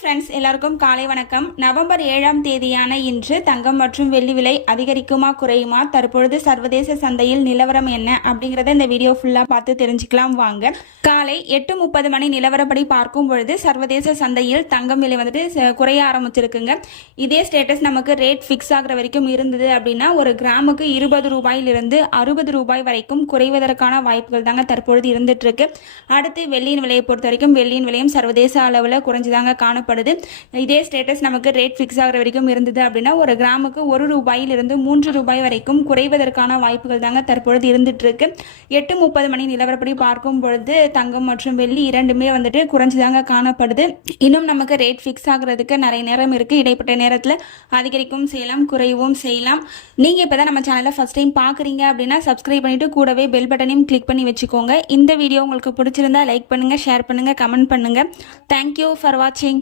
Friends, எல்லாருக்கும் காலை வணக்கம். நவம்பர் 7ஆம் தேதியான இன்று தங்கம் மற்றும் வெள்ளி விலை அதிகரிக்குமா குறையுமா, தற்பொழுது சர்வதேச சந்தையில் நிலவரம் என்ன அப்படிங்கிறத இந்த வீடியோ ஃபுல்லாக பார்த்து தெரிஞ்சுக்கலாம் வாங்க. காலை 8:30 மணி நிலவரப்படி பார்க்கும் பொழுது சர்வதேச சந்தையில் தங்கம் விலை வந்துட்டு குறைய ஆரம்பிச்சிருக்குங்க. இதே ஸ்டேட்டஸ் நமக்கு ரேட் ஃபிக்ஸ் ஆகிற வரைக்கும் இருந்தது அப்படின்னா ஒரு கிராமுக்கு 20 ரூபாயிலிருந்து 60 ரூபாய் வரைக்கும் குறைவதற்கான வாய்ப்புகள் தாங்க தற்பொழுது இருந்துட்டு இருக்கு. அடுத்து வெள்ளியின் விலையை பொறுத்த வரைக்கும் வெள்ளியின் விலையும் சர்வதேச அளவில் குறைஞ்சுதாங்க காணப்படுது. இதே ஸ்டேட்டஸ் நமக்கு ரேட் ஃபிக்ஸ் ஆகிற வரைக்கும் இருந்தது அப்படின்னா ஒரு கிராமுக்கு 1 ரூபாயிலிருந்து 3 ரூபாய் வரைக்கும் குறைவதற்கான வாய்ப்புகள் தாங்க தற்பொழுது இருந்துட்டு இருக்கு. 8:30 மணி நிலவரப்படி பார்க்கும் பொழுது தங்கம் மற்றும் வெள்ளி இரண்டுமே வந்துட்டு குறைஞ்சுதாங்க காணப்படுது. இன்னும் நமக்கு ரேட் ஃபிக்ஸ் ஆகுறதுக்கு நிறைய நேரம் இருக்கு. இடைப்பட்ட நேரத்தில் அதிகரிக்கவும் செய்யலாம், குறையவும் செய்யலாம். நீங்க இப்பதான் நம்ம சேனலை ஃபர்ஸ்ட் டைம் பாக்குறீங்க அப்படின்னா சப்ஸ்கிரைப் பண்ணிட்டு கூடவே பெல் பட்டனையும் கிளிக் பண்ணி வச்சுக்கோங்க. இந்த வீடியோ உங்களுக்கு பிடிச்சிருந்தா லைக் பண்ணுங்க, ஷேர் பண்ணுங்க, கமெண்ட் பண்ணுங்க. தேங்க்யூ ஃபார் வாட்சிங்.